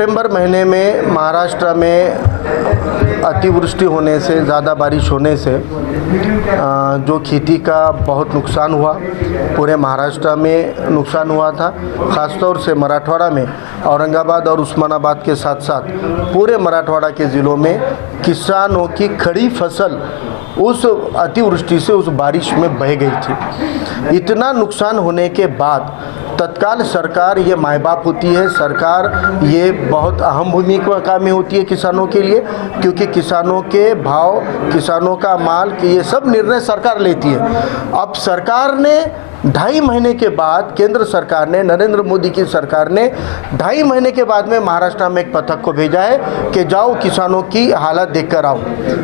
सितंबर महीने में महाराष्ट्र में अतिवृष्टि होने से, ज़्यादा बारिश होने से जो खेती का बहुत नुकसान हुआ, पूरे महाराष्ट्र में नुकसान हुआ था। ख़ासतौर से मराठवाड़ा में, औरंगाबाद और उस्मानाबाद के साथ साथ पूरे मराठवाड़ा के ज़िलों में किसानों की खड़ी फसल उस अतिवृष्टि से, उस बारिश में बह गई थी। इतना नुकसान होने के बाद तत्काल सरकार, ये माँ बाप होती है सरकार, ये बहुत अहम भूमिका में होती है किसानों के लिए, क्योंकि किसानों के भाव, किसानों का माल, ये सब निर्णय सरकार लेती है। अब सरकार ने 2.5 महीने के बाद, केंद्र सरकार ने, नरेंद्र मोदी की सरकार ने 2.5 महीने के बाद में महाराष्ट्र में एक पथक को भेजा है कि जाओ किसानों की हालत देख कर आओ।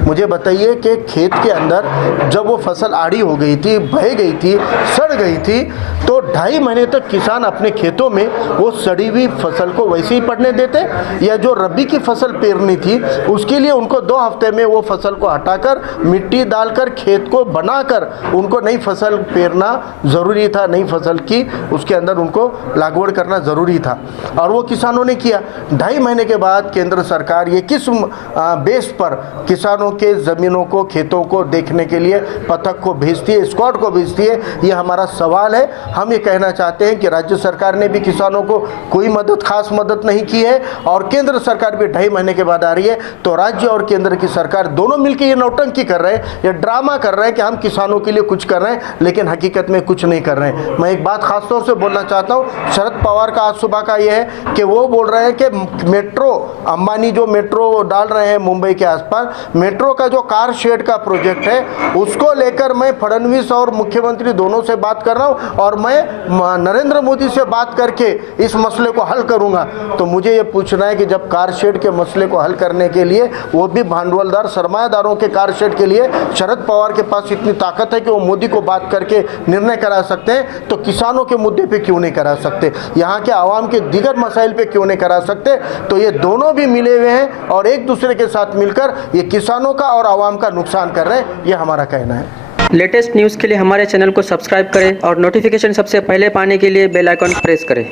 मुझे बताइए कि खेत के अंदर जब वो फसल आड़ी हो गई थी, बह गई थी, सड़ गई थी, तो 2.5 महीने तक किसान अपने खेतों में वो सड़ी हुई फसल को वैसे ही पड़ने देते, या जो रबी की फसल पेरनी थी उसके लिए उनको 2 हफ्ते में वो फसल को हटाकर, मिट्टी डालकर, खेत को बनाकर उनको नई फसल पेरना ज़रूरी था, नई फसल की उसके अंदर उनको लागवड़ करना ज़रूरी था, और वो किसानों ने किया। 2.5 महीने के बाद केंद्र सरकार ये किस बेस पर किसानों के ज़मीनों को, खेतों को देखने के लिए पथक को भेजती है, स्क्वाड को भेजती है, ये हमारा सवाल है। हम ये कहना चाहते हैं कि राज्य सरकार ने भी किसानों को कोई मदद, खास मदद नहीं की है, और केंद्र सरकार भी 2.5 महीने के बाद आ रही है, तो राज्य और केंद्र की सरकार दोनों मिलकर ये नौटंकी कर रहे हैं, ये ड्रामा कर रहे हैं कि हम किसानों के लिए कुछ कर रहे हैं, लेकिन हकीकत में कुछ नहीं कर रहे हैं। मैं एक बात खास तौर से बोलना चाहता हूँ, शरद पवार का आज सुबह का ये है कि वो बोल रहे हैं कि मेट्रो, अंबानी जो मेट्रो डाल रहे हैं मुंबई के आसपास, मेट्रो का जो कार शेड का प्रोजेक्ट है उसको लेकर मैं फडणवीस और मुख्यमंत्री दोनों से बात कर रहा हूँ, और मैं नरेंद्र मोदी से बात करके इस मसले को हल करूँगा। तो मुझे ये पूछना है कि जब कार शेड के मसले को हल करने के लिए, वो भी भांडवलदार सरमायादारों के कार शेड के लिए, शरद पवार के पास इतनी ताकत है कि वो मोदी को बात करके निर्णय करा सकते हैं, तो किसानों के मुद्दे पे क्यों नहीं करा सकते, यहाँ के आवाम के दीगर मसाइल पे क्यों नहीं करा सकते। तो ये दोनों भी मिले हुए हैं और एक दूसरे के साथ मिलकर ये किसानों का और आवाम का नुकसान कर रहे हैं, ये हमारा कहना है। लेटेस्ट न्यूज़ के लिए हमारे चैनल को सब्सक्राइब करें और नोटिफिकेशन सबसे पहले पाने के लिए बेल आइकन प्रेस करें।